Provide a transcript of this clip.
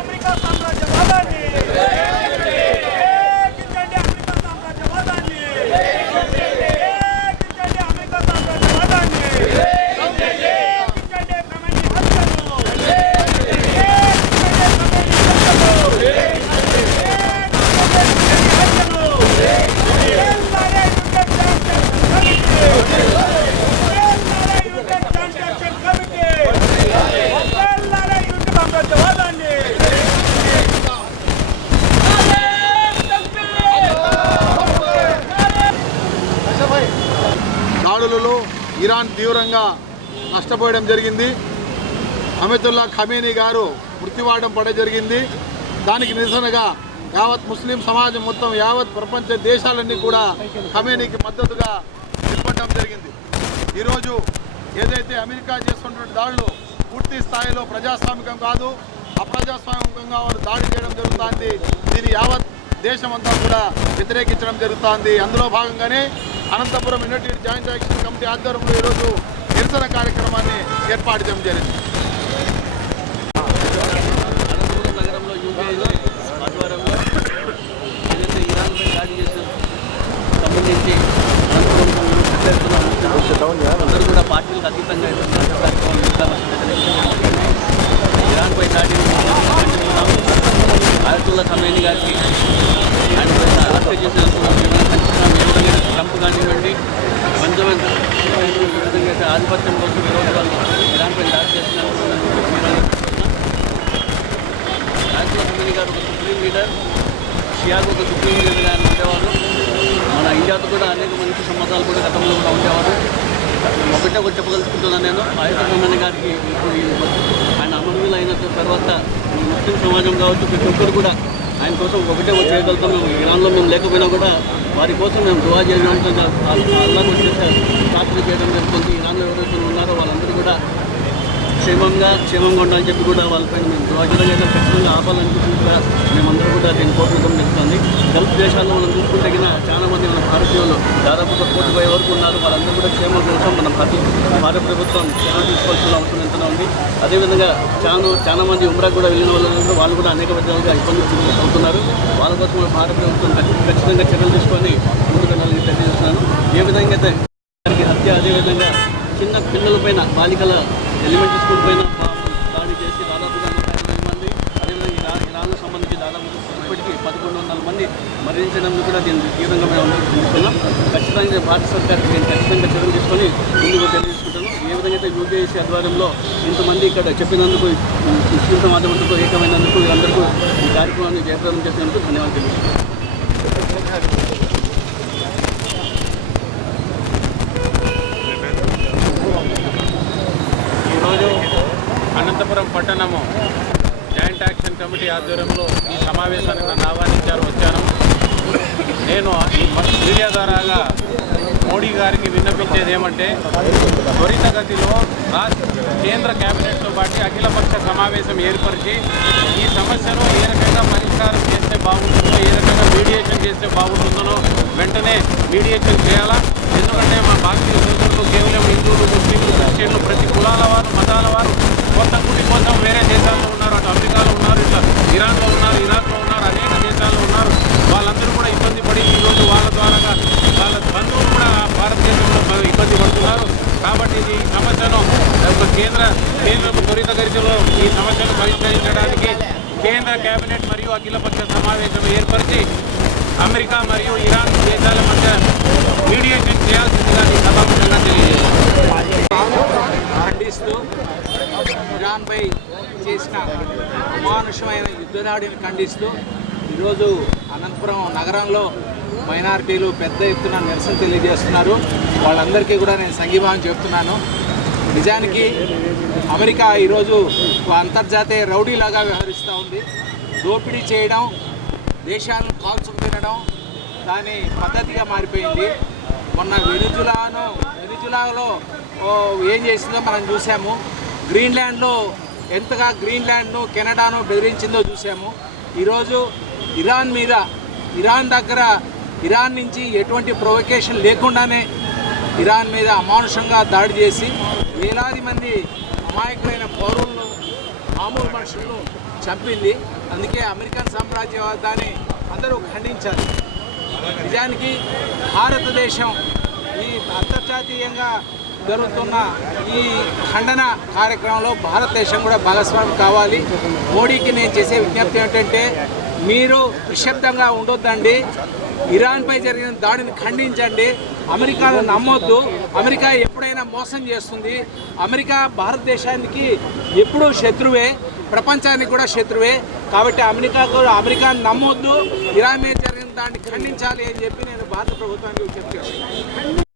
America సామ్రాజ్యవాదాన్ని America సామ్రాజ్యవాదాన్ని America సామ్రాజ్యవాదాన్ని దాడులలో Iran తీవ్రంగా నష్టపోయడం జరిగింది. అమితుల్లా Khamenei గారు మృత్యువాడం పడే జరిగింది. దానికి నిరసనగా యావత్ ముస్లిం సమాజం మొత్తం యావత్ ప్రపంచ దేశాలన్నీ కూడా ఖమేనీకి మద్దతుగా నిలబడడం జరిగింది. ఈరోజు ఏదైతే అమెరికా చేస్తున్నటువంటి దాడులు పూర్తి స్థాయిలో ప్రజాస్వామికం కాదు, అప్రజాస్వామికంగా వారు దాడి చేయడం జరుగుతుంది. దీని యావత్ దేశం అంతా కూడా వ్యతిరేకించడం జరుగుతుంది. అందులో భాగంగానే Anantapuram united joint action committee ఆధ్వర్యంలో ఈరోజు నిరసన కార్యక్రమాన్ని ఏర్పాటు చేయడం జరిగింది. అనంతపురం నగరంలో యూపీఐ ఆధ్వర్యంలో ఏదైతే ఇరాన్పై దాడి చేసిన సంబంధించి అందరూ కూడా పార్టీలకు అతీతంగా ఇరాన్పై దాడిని అయతుల్లా ఖమేనీ గారికి ఆయన అరెస్ట్ చేసినందుకు ట్రంప్ కానివ్వండి బెంజమిన్ విధంగా ఆధిపత్యం కోసం ఈరోజు వాళ్ళు ఇరాన్పై దాడి చేసినందుకు అయతుల్లా ఖమేనీ గారు ఒక సుప్రీం లీడర్, షియాకు ఒక సుప్రీం లీడర్గా ఆయన ఉండేవారు. మన ఇండియాతో కూడా అనేక మంచి సంబంధాలు కూడా గతంలో కూడా ఉండేవారు. ఒకటే చెప్పదలుచుకుంటున్నాను నేను, అయతుల్లా ఖమేనీ గారికి ఇప్పుడు ఆయన అమరువులు అయిన తర్వాత ముస్లిం సమాజం కావచ్చు ప్రతి ఒక్కరు కూడా ఆయన కోసం ఒకటే చేయగలుగుతాం. ఇరాన్లో మేము లేకపోయినా కూడా వారి కోసం మేము దువా చేయడం అల్లాహ్ వచ్చేసి ప్రార్థన చేయడం జరుగుతుంది. ఇరాన్లో ఎవరైతే ఉన్నారో వాళ్ళందరూ కూడా క్షేమంగా ఉండాలని చెప్పి కూడా వాళ్ళపైన మేము దువా చేయడం అయితే ఖచ్చితంగా ఆపాలని చెప్పి కూడా మేమందరూ కూడా దీన్ని కోరుకోవడం జరుగుతుంది. గల్ఫ్ దేశాల్లో మనం చూసుకుంటే చాలా మంది మన భారతీయులు దాదాపు 1,40,000 వరకు ఉన్నారు. వాళ్ళందరూ కూడా క్షేమం కోసం మన భారత ప్రభుత్వం చర్యలు తీసుకోవాల్సిన అవసరం ఎంతనే ఉంది. అదేవిధంగా చాలా మంది ఉమ్రాకు కూడా వెళ్ళిన వాళ్ళు కూడా అనేక విధాలుగా ఇబ్బందులు అవుతున్నారు. వాళ్ళ కోసం భారత ప్రభుత్వం ఖచ్చితంగా చర్యలు తీసుకొని ముందుకెళ్ళాలని తెలియజేస్తున్నాను. ఏ విధంగా అయితే హత్య, అదేవిధంగా చిన్న పిల్లలపైన బాలికల ఎలిమెంటరీ స్కూల్ పైన దాడి చేసి దాదాపుగా 150 మంది, అదేవిధంగా ఇరాన్కు సంబంధించి దాదాపు ఇప్పటికీ 1,100 మంది మరణించడానికి కూడా దీన్ని తీవ్రంగా మేము అందరూ చూస్తున్నాం. ఖచ్చితంగా భారత సర్కార్ నేను ఖచ్చితంగా చర్యలు తీసుకొని ముందుకు తెలియజేసుకుంటాను. ఏ విధంగా అయితే యూపీఐసీ ఆధ్వర్యంలో ఇంతమంది ఇక్కడ చెప్పినందుకు, ముస్లిం సమాజం అంతా ఏకమైనందుకు, వీళ్ళందరికీ ఈ కార్యక్రమాన్ని జయప్రదం చేసినందుకు ధన్యవాదాలు తెలియజేస్తున్నాను. ఈరోజు అనంతపురం పట్టణము జాయింట్ యాక్షన్ కమిటీ ఆధ్వర్యంలో ఈ సమావేశానికి నన్ను ఆహ్వానించారు, వచ్చాను. నేను ఈ మీడియా ద్వారాగా మోడీ గారికి విన్నపించేది ఏమంటే, త్వరితగతిలో కేంద్ర కేబినెట్తో పాటు అఖిలపక్ష సమావేశం ఏర్పరిచి ఈ సమస్యను ఏ రకంగా పరిష్కారం చేస్తే బాగుంటుందో, ఏ రకంగా మీడియేషన్ చేస్తే బాగుంటుందో వెంటనే మీడియేషన్ చేయాలా. ఎందుకంటే మా భారతీయ సోదరులు కేవలం హిందువులు, ముస్లింలు, క్రిస్టియన్లు, ప్రతి కులాల వారు, మతాల వారు కొత్త గుడి కోసం వేరే దేశాల్లో ఉన్నారు. అటు అమెరికాలో ఉన్నారు, ఇట్లా ఇరాన్లో ఉన్నారు, ఇరాక్లో ఉన్నారు, అనేక దేశాల్లో ఉన్నారు. వాళ్ళందరూ కూడా ఇబ్బంది పడి ఈరోజు వాళ్ళ ద్వారాగా వాళ్ళ బంధువులు కూడా భారతదేశంలో ఇబ్బంది పడుతున్నారు. కాబట్టి ఈ సమస్యను కేంద్ర త్వరితగతిలో ఈ సమస్యను పరిష్కరించడానికి కేంద్ర కేబినెట్ మరియు అఖిలపక్ష సమావేశం ఏర్పరిచి అమెరికా మరియు ఇరాన్ దేశాల మధ్య మీడియేషన్ చేయాల్సిందిగా ఈ సభాముఖంగా ఖండిస్తూ ఇరాన్పై చేసిన అమానుషమైన యుద్ధదాడిని ఖండిస్తూ ఈరోజు అనంతపురం నగరంలో మైనారిటీలు పెద్ద ఎత్తున నిరసన తెలియజేస్తున్నారు. వాళ్ళందరికీ కూడా నేను సంఘీభావం చెప్తున్నాను. నిజానికి అమెరికా ఈరోజు అంతర్జాతీయ రౌడీలాగా వ్యవహరిస్తూ ఉంది. దోపిడీ చేయడం, దేశాలను కాల్చుకు తినడం దాని పద్ధతిగా మారిపోయింది. మొన్న వెనిజులాలో ఏం చేసిందో మనం చూసాము. గ్రీన్లాండ్లో ఎంతగా గ్రీన్లాండ్ను, కెనడాను బెదిరించిందో చూసాము. ఈరోజు ఇరాన్ దగ్గర ఇరాన్ నుంచి ఎటువంటి ప్రొవొకేషన్ లేకుండానే ఇరాన్ మీద అమానుషంగా దాడి చేసి వేలాది మంది అమాయకులైన పౌరులను మామూలు మనుషులను చంపింది. అందుకే అమెరికన్ సామ్రాజ్యవాదాన్ని అందరూ ఖండించారు. నిజానికి భారతదేశం ఈ అంతర్జాతీయంగా జరుగుతున్న ఈ ఖండన కార్యక్రమంలో భారతదేశం కూడా భాగస్వామి కావాలి. మోడీకి నేను చేసే విజ్ఞప్తి ఏమిటంటే, మీరు నిశ్శబ్దంగా ఉండొద్దండి, ఇరాన్పై జరిగిన దాడిని ఖండించండి. అమెరికాను నమ్మొద్దు. అమెరికా ఎప్పుడైనా మోసం చేస్తుంది. అమెరికా భారతదేశానికి ఎప్పుడూ శత్రువే, ప్రపంచానికి కూడా శత్రువే. కాబట్టి అమెరికాను నమ్మొద్దు, ఇరాన్ మీద జరిగిన దాన్ని ఖండించాలి అని చెప్పి నేను భారత ప్రభుత్వానికి విజ్ఞప్తి చేస్తున్నాను.